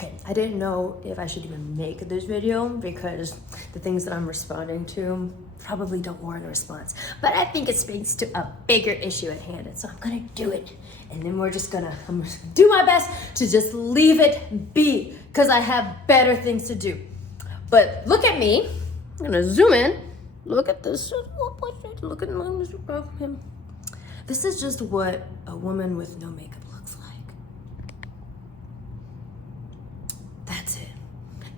Okay, I didn't know if I should even make this video because the things that I'm responding to probably don't warrant a response. But I think it speaks to a bigger issue at hand, and so I'm gonna do it. And then I'm gonna do my best to just leave it be because I have better things to do. But look at me. I'm gonna zoom in. Look at this. Look at him. This is just what a woman with no makeup looks like. That's it.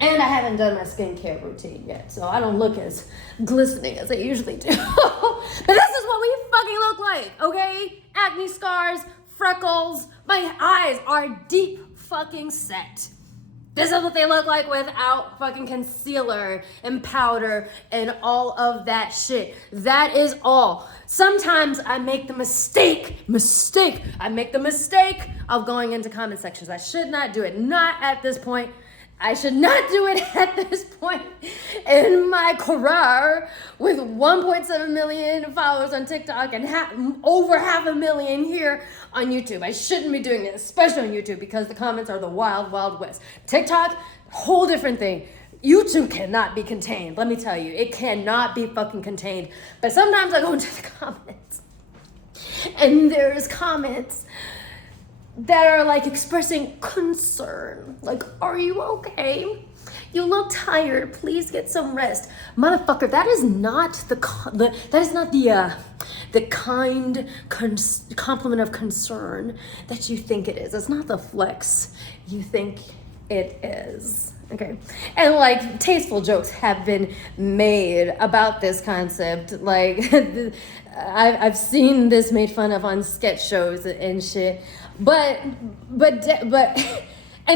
And I haven't done my skincare routine yet, so I don't look as glistening as I usually do. But this is what we fucking look like, okay? Acne scars, freckles. My eyes are deep fucking set. This is what they look like without fucking concealer and powder and all of that shit. That is all. Sometimes I make the mistake of going into comment sections. I should not do it. Not at this point. I should not do it at this point in my career with 1.7 million followers on TikTok and over 500,000 here on YouTube. I shouldn't be doing it, especially on YouTube, because the comments are the wild, wild west. TikTok, whole different thing. YouTube cannot be contained. Let me tell you, it cannot be fucking contained. But sometimes I go into the comments and there's comments that are like expressing concern. Like, are you okay? You look tired. Please get some rest. Motherfucker, that is not the kind compliment of concern that you think it is. It's not the flex you think it is. Okay. And like tasteful jokes have been made about this concept. Like I've seen this made fun of on sketch shows and shit. But and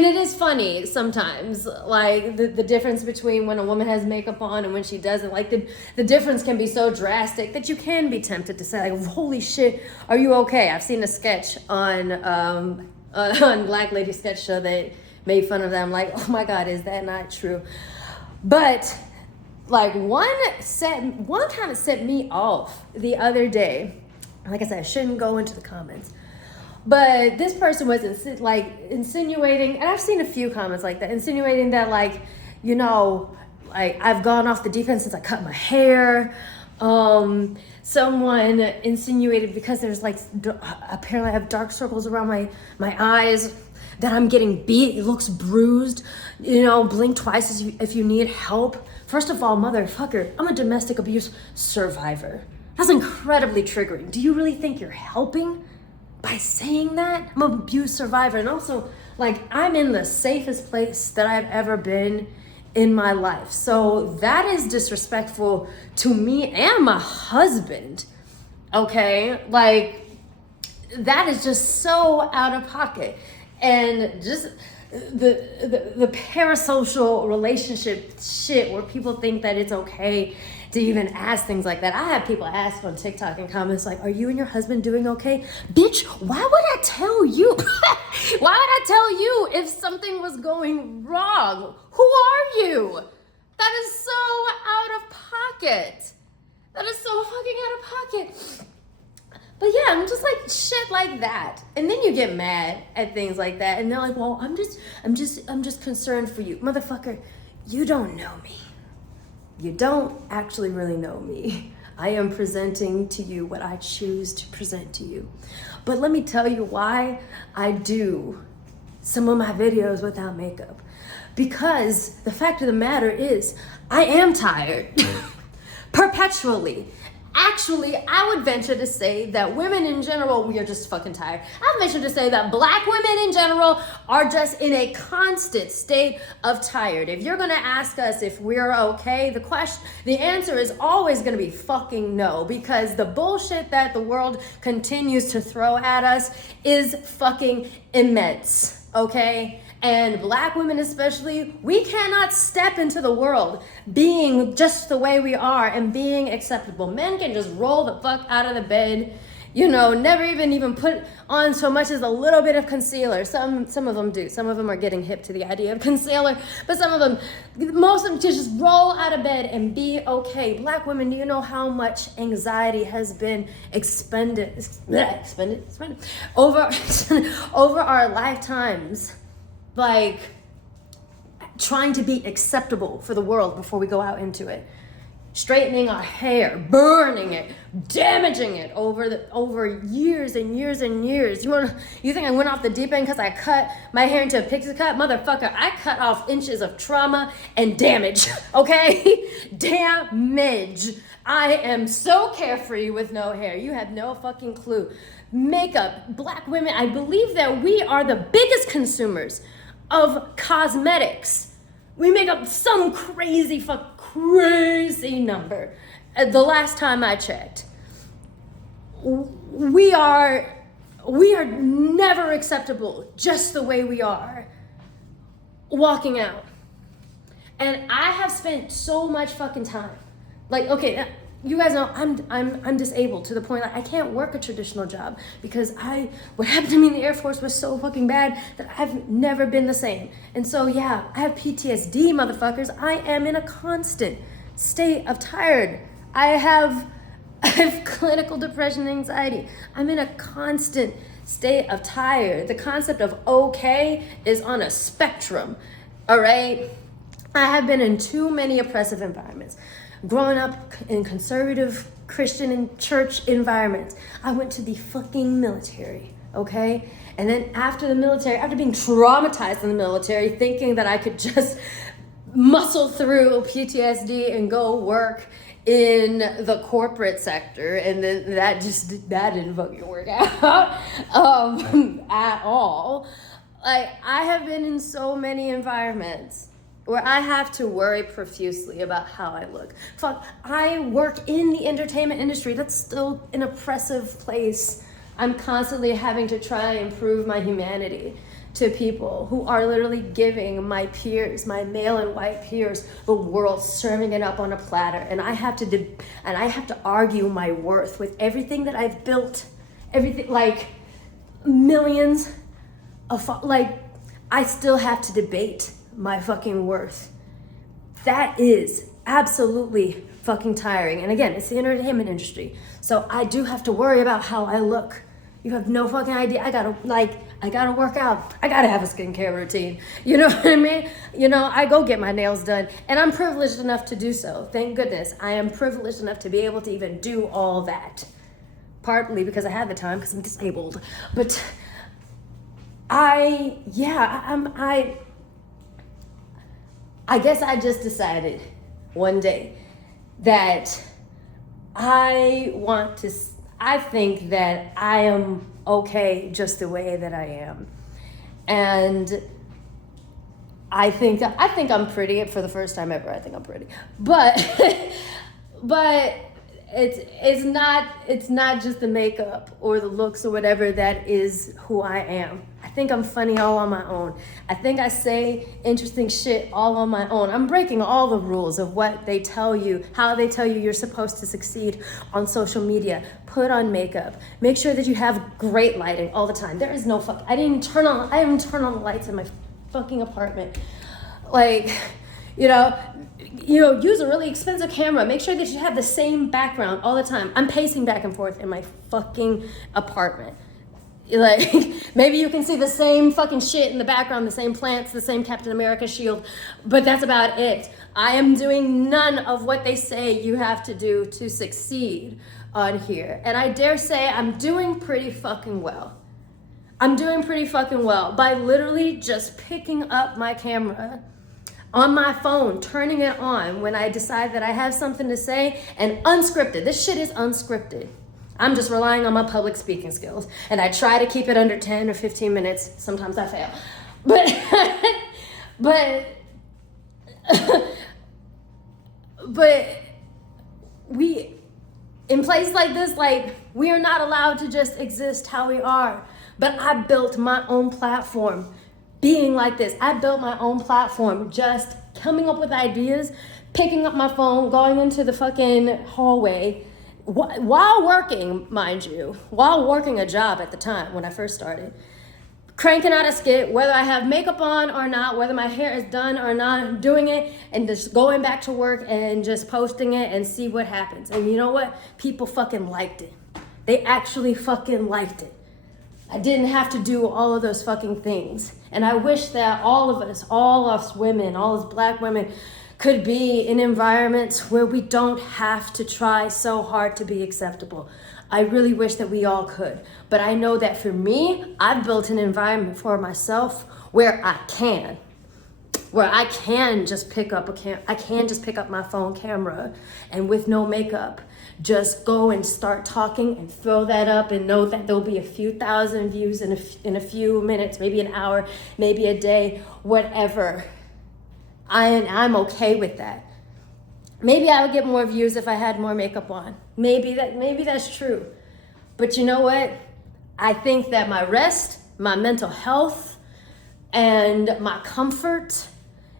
it is funny sometimes, like the difference between when a woman has makeup on and when she doesn't. Like the difference can be so drastic that you can be tempted to say, like, holy shit, are you okay? I've seen a sketch on Black Lady Sketch Show that made fun of them. Like, oh my God, is that not true? But like one kind of set me off the other day. Like I said, I shouldn't go into the comments. But this person was insinuating, and I've seen a few comments like that, insinuating that, like, you know, like I've gone off the deep end since I cut my hair. Someone insinuated because there's like, apparently I have dark circles around my eyes, that I'm getting beat. It looks bruised. You know, blink twice if you need help. First of all, motherfucker, I'm a domestic abuse survivor. That's incredibly triggering. Do you really think you're helping by saying that? I'm an abuse survivor. And also, like, I'm in the safest place that I've ever been in my life. So that is disrespectful to me and my husband. Okay? Like, that is just so out of pocket. And just the parasocial relationship shit where people think that it's okay to even ask things like that. I have people ask on TikTok and comments like, are you and your husband doing okay? Bitch, why would I tell you? Why would I tell you if something was going wrong? Who are you? That is so out of pocket. That is so fucking out of pocket. But yeah, I'm just like shit like that. And then you get mad at things like that. And they're like, well, I'm just concerned for you. Motherfucker, you don't know me. You don't actually really know me. I am presenting to you what I choose to present to you. But let me tell you why I do some of my videos without makeup. Because the fact of the matter is, I am tired. Perpetually. Actually, I would venture to say that women in general, we are just fucking tired. I would venture to say that Black women in general are just in a constant state of tired. If you're gonna ask us if we're okay, the answer is always gonna be fucking no, because the bullshit that the world continues to throw at us is fucking immense, okay? And Black women especially, we cannot step into the world being just the way we are and being acceptable. Men can just roll the fuck out of the bed, you know, never even put on so much as a little bit of concealer. Some of them do. Some of them are getting hip to the idea of concealer, but most of them just roll out of bed and be okay. Black women, do you know how much anxiety has been expended over our lifetimes? Like, trying to be acceptable for the world before we go out into it. Straightening our hair, burning it, damaging it over years and years and years. You think I went off the deep end because I cut my hair into a pixie cut? Motherfucker, I cut off inches of trauma and damage, okay? Damage. I am so carefree with no hair. You have no fucking clue. Makeup, black women, I believe that we are the biggest consumers of cosmetics. We make up some crazy number. The last time I checked, we are never acceptable just the way we are walking out. And I have spent so much fucking time. Like, okay, you guys know I'm disabled to the point that I can't work a traditional job because what happened to me in the Air Force was so fucking bad that I've never been the same. And so yeah, I have PTSD, motherfuckers. I am in a constant state of tired. I have clinical depression and anxiety. I'm in a constant state of tired. The concept of okay is on a spectrum, all right? I have been in too many oppressive environments. Growing up in conservative Christian and church environments, I went to the fucking military, okay? And then after the military, after being traumatized in the military, thinking that I could just muscle through PTSD and go work in the corporate sector, and then that didn't fucking work out at all. Like, I have been in so many environments where I have to worry profusely about how I look. Fuck, I work in the entertainment industry. That's still an oppressive place. I'm constantly having to try and prove my humanity to people who are literally giving my peers, my male and white peers, the world, serving it up on a platter. And I have to argue my worth with everything that I've built, everything, like millions of, like, I still have to debate my fucking worth. That is absolutely fucking tiring. And again, it's the entertainment industry. So I do have to worry about how I look. You have no fucking idea. I gotta work out. I gotta have a skincare routine. You know what I mean? You know, I go get my nails done, and I'm privileged enough to do so. Thank goodness. I am privileged enough to be able to even do all that. Partly because I had the time, because I'm disabled. But I guess I just decided one day that I think that I am okay just the way that I am. And I think I'm pretty for the first time ever. I think I'm pretty. But it's not just the makeup or the looks or whatever that is who I am. I think I'm funny all on my own. I think I say interesting shit all on my own. I'm breaking all the rules of what they tell you, how they tell you you're supposed to succeed on social media. Put on makeup. Make sure that you have great lighting all the time. There is no I didn't turn on the lights in my fucking apartment. Like, you know, use a really expensive camera. Make sure that you have the same background all the time. I'm pacing back and forth in my fucking apartment. Like, maybe you can see the same fucking shit in the background, the same plants, the same Captain America shield, but that's about it. I am doing none of what they say you have to do to succeed on here. And I dare say I'm doing pretty fucking well. I'm doing pretty fucking well by literally just picking up my camera on my phone, turning it on when I decide that I have something to say, and unscripted. This shit is unscripted. I'm just relying on my public speaking skills, and I try to keep it under 10 or 15 minutes. Sometimes I fail. But we, in places like this, like, we are not allowed to just exist how we are. But I built my own platform being like this. I built my own platform just coming up with ideas, picking up my phone, going into the fucking hallway, while working, mind you, while working a job at the time when I first started, cranking out a skit, whether I have makeup on or not, whether my hair is done or not, doing it, and just going back to work and just posting it and see what happens. And you know what? People fucking liked it. They actually fucking liked it. I didn't have to do all of those fucking things. And I wish that all us women, all us black women, could be in environments where we don't have to try so hard to be acceptable. I really wish that we all could. But I know that for me, I've built an environment for myself where I can just pick up I can just pick up my phone camera and with no makeup, just go and start talking and throw that up and know that there'll be a few thousand views in a few minutes, maybe an hour, maybe a day, whatever. I'm okay with that. Maybe I would get more views if I had more makeup on. Maybe that's true. But you know what? I think that my rest, my mental health, and my comfort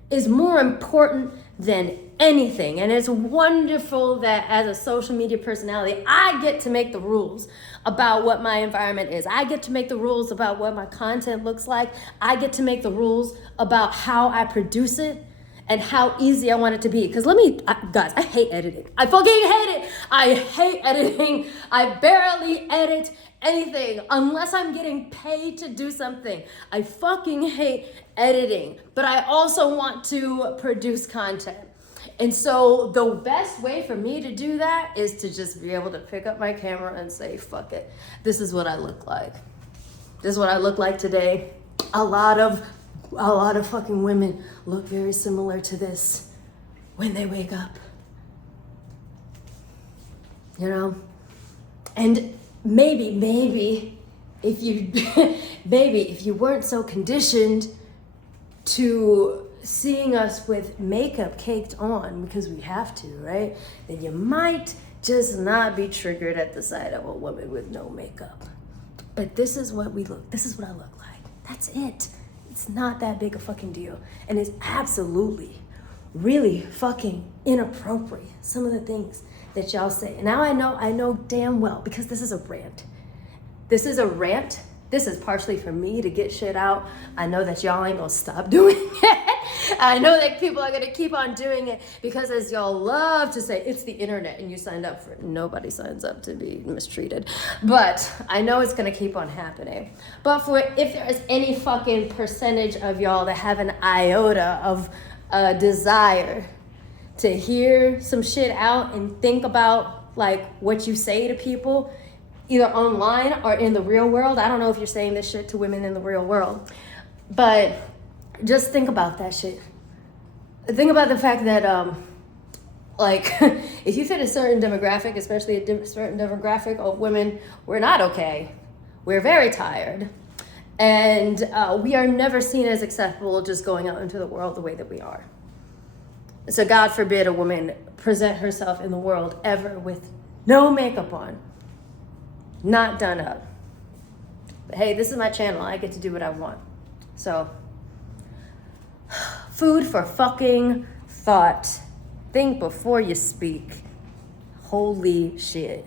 is more important than anything. And it's wonderful that as a social media personality, I get to make the rules about what my environment is. I get to make the rules about what my content looks like. I get to make the rules about how I produce it and how easy I want it to be. Because guys, I hate editing. I fucking hate it. I hate editing. I barely edit anything unless I'm getting paid to do something. I fucking hate editing, but I also want to produce content. And so the best way for me to do that is to just be able to pick up my camera and say, fuck it. This is what I look like. This is what I look like today. A lot of fucking women look very similar to this when they wake up. You know? And maybe if you weren't so conditioned to seeing us with makeup caked on, because we have to, right? Then you might just not be triggered at the sight of a woman with no makeup. But this is what I look like. That's it. It's not that big a fucking deal. And it's absolutely, really fucking inappropriate, some of the things that y'all say. And now I know damn well, because this is a rant. This is a rant. This is partially for me to get shit out. I know that y'all ain't gonna stop doing it. I know that people are gonna keep on doing it because, as y'all love to say, it's the internet and you signed up for it. Nobody signs up to be mistreated. But I know it's gonna keep on happening. But if there is any fucking percentage of y'all that have an iota of a desire to hear some shit out and think about like what you say to people, either online or in the real world. I don't know if you're saying this shit to women in the real world, but just think about that shit. Think about the fact that, if you fit a certain demographic, especially a certain demographic of women, we're not okay. We're very tired. And we are never seen as acceptable just going out into the world the way that we are. So God forbid a woman present herself in the world ever with no makeup on. Not done up. But hey, this is my channel. I get to do what I want. So, food for fucking thought. Think before you speak. Holy shit.